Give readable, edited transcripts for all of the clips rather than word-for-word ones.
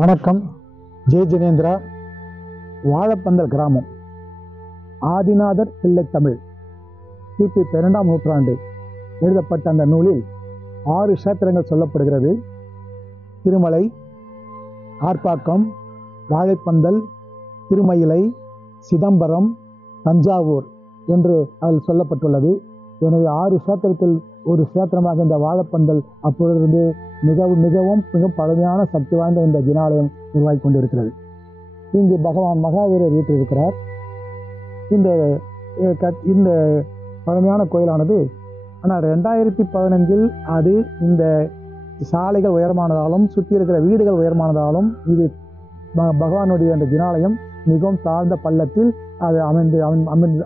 வணக்கம். ஜெய் ஜினேந்திரா. வாழப்பந்தல் கிராமம். ஆதிநாதர் பிள்ளை தமிழ் கிபி 12ஆம் நூற்றாண்டு எழுதப்பட்ட அந்த நூலில் 6 க்ஷேத்திரங்கள் சொல்லப்படுகிறது. திருமலை, ஆர்ப்பாக்கம், வாழைப்பந்தல், திருமயிலை, சிதம்பரம், தஞ்சாவூர் என்று அதில் சொல்லப்பட்டுள்ளது. எனவே 6 க்ஷேத்திரத்தில் ஒரு க்ஷேத்திரமாக இந்த வாழைப்பந்தல் அப்பொழுது மிகவும் பழமையான சக்தி வாய்ந்த இந்த ஜினாலயம் உருவாகி கொண்டிருக்கிறது. இங்கு பகவான் மகாவீரர் வீற்றிருக்கிறார். இந்த பழமையான கோயிலானது ஆனால் 2015 அது இந்த சாலைகள் உயரமானதாலும் சுற்றி இருக்கிற வீடுகள் உயரமானதாலும் இது பகவானுடைய அந்த ஜினாலயம் மிகவும் தாழ்ந்த பள்ளத்தில் அது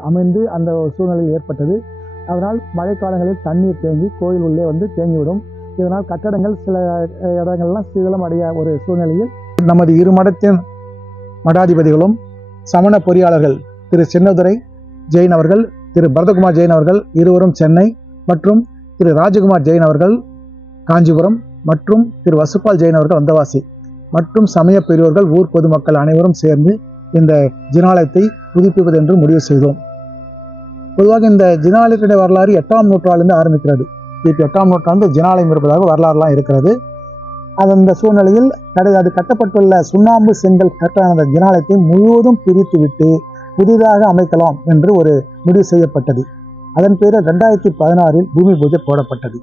அமைந்து அந்த சூழ்நிலை ஏற்பட்டது. அதனால் மழைக்காலங்களில் தண்ணீர் தேங்கி கோயில் உள்ளே தேங்கிவிடும். இதனால் கட்டடங்கள் சில இடங்கள்லாம் சிதிலம் அடைய ஒரு சூழ்நிலையில் நமது இரு மடத்தின் மடாதிபதிகளும் சமண பொறியாளர்கள் திரு சின்னதுரை ஜெயின் அவர்கள், திரு பரதகுமார் ஜெயின் அவர்கள் இருவரும் சென்னை மற்றும் திரு ராஜகுமார் ஜெயின் அவர்கள் காஞ்சிபுரம் மற்றும் திரு வசுபால் ஜெயின் அவர்கள் வந்தவாசி மற்றும் சமய பெரியோர்கள் ஊர் பொதுமக்கள் அனைவரும் சேர்ந்து இந்த ஜினாலயத்தை புதுப்பிப்பது என்று முடிவு செய்தோம். பொதுவாக இந்த ஜினாலயத்தினுடைய வரலாறு 8ஆம் நூற்றாண்டிலிருந்து ஆரம்பிக்கிறது. கிபி 8ஆம் நூற்றாண்டு ஜினாலயம் இருப்பதாக வரலாறுலாம் இருக்கிறது. அந்த சூழ்நிலையில் அது கட்டப்பட்டுள்ள சுண்ணாம்பு செங்கல் கட்டண அந்த ஜினாலயத்தை முழுவதும் பிரித்துவிட்டு புதிதாக அமைக்கலாம் என்று ஒரு முடிவு செய்யப்பட்டது. அதன் பேரில் 2016 பூமி பூஜை போடப்பட்டது.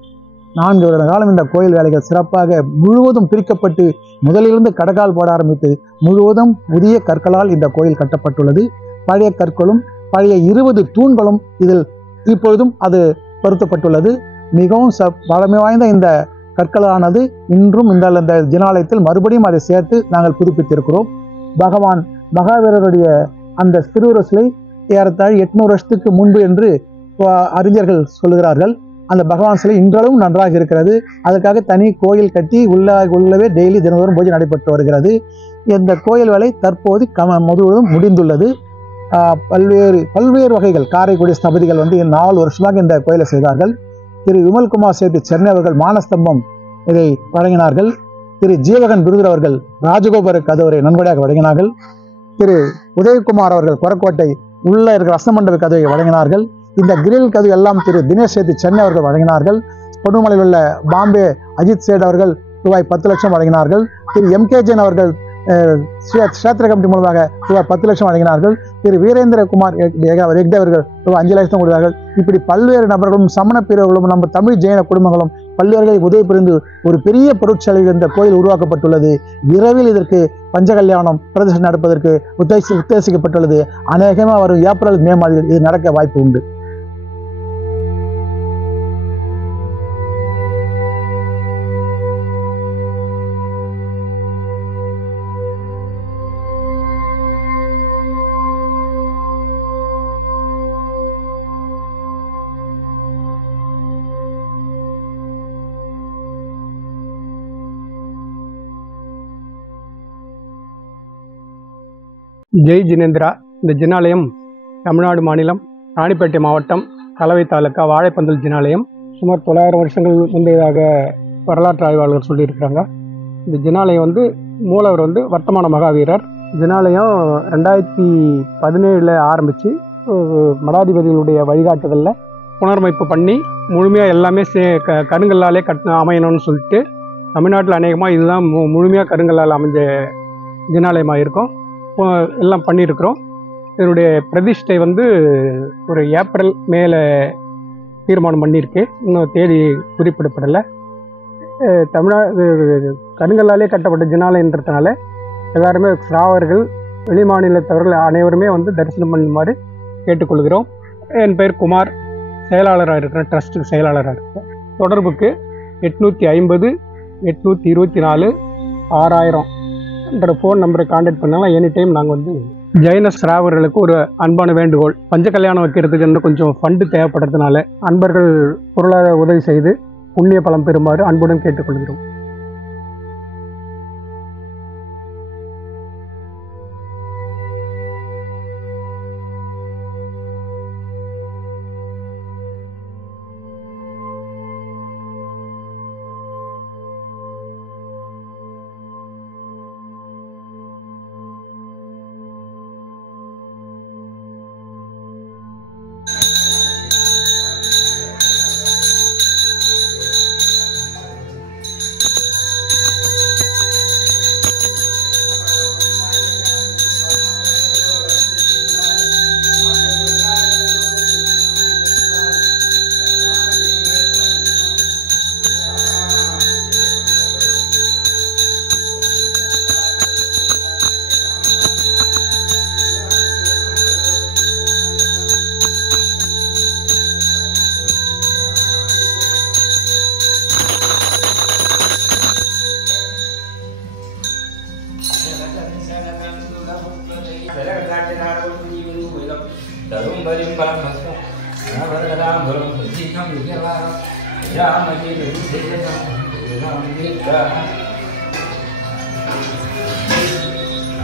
4 வருட காலம் இந்த கோயில் வேலைகள் சிறப்பாக முழுவதும் பிரிக்கப்பட்டு முதலிலிருந்து கடகால் போட ஆரம்பித்து முழுவதும் புதிய கற்களால் இந்த கோயில் கட்டப்பட்டுள்ளது. பழைய கற்களும் பழைய 20 தூண்களும் இதில் இப்பொழுதும் அது பொருத்தப்பட்டுள்ளது. மிகவும் பழமை வாய்ந்த இந்த கற்களானது இன்றும் இந்த ஜினாலயத்தில் மறுபடியும் அதை சேர்த்து நாங்கள் புதுப்பித்திருக்கிறோம். பகவான் மகாவீரருடைய அந்த திருவுருவ சிலை ஏறத்தாழ 800 வருஷத்துக்கு முன்பு என்று அறிஞர்கள் சொல்லுகிறார்கள். அந்த பகவான் சிலை இன்றளவும் நன்றாக இருக்கிறது. அதற்காக தனி கோயில் கட்டி உள்ளவே டெய்லி தினந்தோறும் பூஜை நடைபெற்று வருகிறது. இந்த கோயில் வேலை தற்போது முழுவதும் முடிந்துள்ளது. பல்வேறு வகைகள் காரைக்குடி ஸ்தபதிகள் 4 வருஷமாக இந்த கோயிலை செய்தார்கள். திரு விமல்குமார் சேத்தி சென்னை அவர்கள் மானஸ்தம்பம் இதை வழங்கினார்கள். திரு ஜீவகன் விருதுர் அவர்கள் ராஜகோபுர கதவரை நன்கொடையாக வழங்கினார்கள். திரு உதயகுமார் அவர்கள் கொரக்கோட்டை உள்ள இருக்கிற அசமண்டப கதவை வழங்கினார்கள். இந்த கிரில் கதவு எல்லாம் திரு தினேஷ் சேத்தி சென்னை அவர்கள் வழங்கினார்கள். பொடுமலையில் உள்ள பாம்பே அஜித் சேட் அவர்கள் ரூபாய் 10 லட்சம் வழங்கினார்கள். திரு எம்.கே. ஜெயின் அவர்கள் க்ஷேத்திர கமிட்டி மூலமாக ரூபாய் 10 லட்சம் வழங்கினார்கள். திரு வீரேந்திரகுமார் ரெக்டே அவர்கள் ரூபாய் 5 லட்சம் கொடுத்தார்கள். இப்படி பல்வேறு நபர்களும் சமண பிரிவுகளும் நம்ம தமிழ் ஜெயின குடும்பங்களும் பல்வேறு உதவி புரிந்து ஒரு பெரிய பொருட்செலவில் இந்த கோயில் உருவாக்கப்பட்டுள்ளது. விரைவில் இதற்கு பஞ்சகல்யாணம் பிரதர்ஷனம் நடப்பதற்கு உத்தேசிக்கப்பட்டுள்ளது. அநேகமாக வரும் ஏப்ரல் மே மாதத்தில் இது நடக்க வாய்ப்பு உண்டு. ஜெய் ஜினேந்திரா. இந்த ஜினாலயம் தமிழ்நாடு மாநிலம் ராணிப்பேட்டை மாவட்டம் கலவை தாலுக்கா வாழைப்பந்தல் ஜினாலயம். சுமார் 900 வருஷங்கள் முந்தையதாக வரலாற்று ஆய்வாளர்கள் சொல்லியிருக்கிறாங்க. இந்த ஜினாலயம் மூலவர் வர்த்தமான மகாவீரர். ஜினாலயம் 2017 ஆரம்பித்து மடாதிபதிகளுடைய வழிகாட்டுதலில் புனரமைப்பு பண்ணி முழுமையாக எல்லாமே கருங்கல்லாலே அமையணும்னு சொல்லிட்டு தமிழ்நாட்டில் அநேகமாக இதுதான் முழுமையாக கருங்கல்லால் அமைஞ்ச ஜினாலயமாக இருக்கும். எல்லாம் பண்ணியிருக்கிறோம். இதனுடைய பிரதிஷ்டை ஒரு ஏப்ரல் மேல தீர்மானம் பண்ணியிருக்கு. இன்னும் தேதி குறிப்பிடப்படலை. தமிழ்நாடு கருங்கல்லாலே கட்டப்பட்ட ஜினாலயன்றதுனால எல்லாருமே சிராவர்கள் வெளி மாநிலத்தவர்கள் அனைவருமே தரிசனம் பண்ணுமாறு கேட்டுக்கொள்கிறோம். என் பேர் குமார், செயலாளராக இருக்கிறேன், ட்ரஸ்ட்டுக்கு செயலாளராக இருக்கேன். தொடர்புக்கு 850 824 6000 ஃபோன் நம்பரை கான்டாக்ட் பண்ணாலும் எனி டைம் நாங்கள் ஜெயின சிராவர்களுக்கு ஒரு அன்பான வேண்டுகோள். பஞ்ச கல்யாணம் வைக்கிறதுக்கு கொஞ்சம் ஃபண்டு தேவைப்படுறதுனால அன்பர்கள் பொருளாதார உதவி செய்து புண்ணிய பலம் பெறுமாறு அன்புடன் கேட்டுக்கொள்கிறோம்.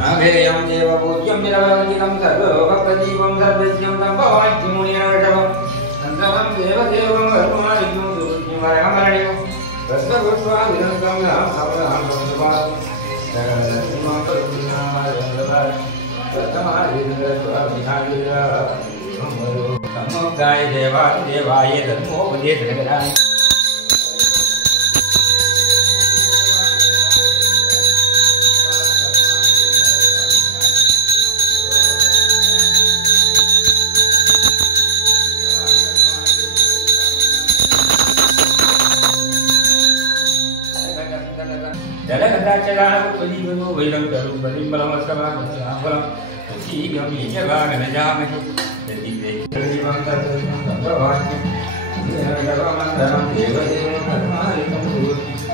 Ageyam deva bhujyam niravaditam sarvabhapradevam sarvajñam tambhavajñam muniražavam nandavam deva devam varmārikyam surujñam varamaradikam tasarvasva virantam nam savaraham samsavātam sarvadharmam parunāmarandavāram pratamāridandrasva vinādira sammogāya devāti devāya dhammo vadesagadāni Jalagadacharam Vairam Karu Parimbalam Asamasampalam Sīgam Yajavāgana Jāmahi Yadite Karivam Tatham Bhavāķam Niradavam Antaram Devadevam Karmārikam Surti